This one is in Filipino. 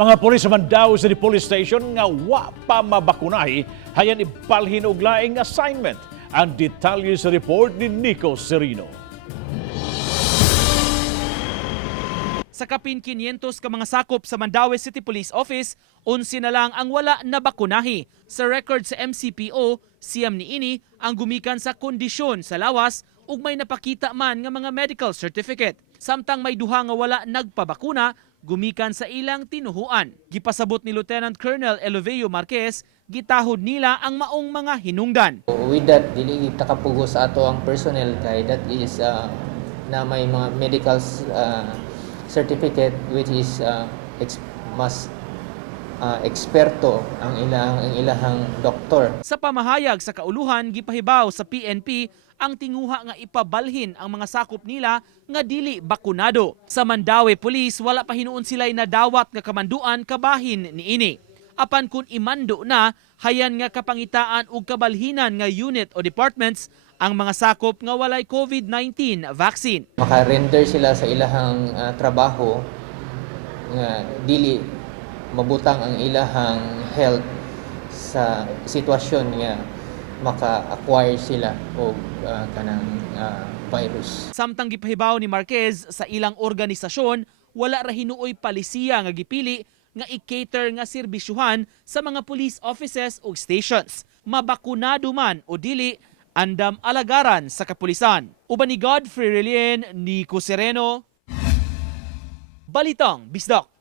Mga pulis sa Mandaue City Police Station nga wa pa mabakunahi, hayan Ibalhin og laing assignment. Ang detalye sa report ni Nico Serino. Sa kapin 500 ka mga sakop sa Mandaue City Police Office, 11 na lang ang wala na bakunahi. Sa record sa MCPO, siyam niini ang gumikan sa kondisyon sa lawas ug may napakita man nga mga medical certificate. Samtang may duha nga wala nagpabakuna, gumikan sa ilang tinuhuan. Gipasabot ni Lieutenant Colonel Eloveo Marquez, gitahod nila ang maong mga hinungdan. With that, dili takapugo sa ato ang personnel kay that is na may mga medical certificate which is mas eksperto ang ilahang doktor. Sa pamahayag sa kauluhan, gipahibaw sa PNP ang tinguha nga ipabalhin ang mga sakop nila nga dili bakunado. Sa Mandaue Police, wala pa hinuon sila'y nadawat nga kamanduan kabahin niini. Apan kun imando na, hayan nga kapangitaan ug kabalhinan nga unit o departments ang mga sakop nga walay COVID-19 vaccine. Maka-render sila sa ilahang trabaho nga dili mabutang ang ilahang health sa sitwasyon nga maka-acquire sila og kanang virus. Samtang gipahibaw ni Marquez sa ilang organisasyon, wala ra hinuoy palisiya nga gipili nga i-cater nga serbisyuhan sa mga police offices ug stations. Mabakunado man o dili, andam alagaran sa kapulisan. Uban ni Godfrey Relien, Nico Sereno, Balitang Bisdak.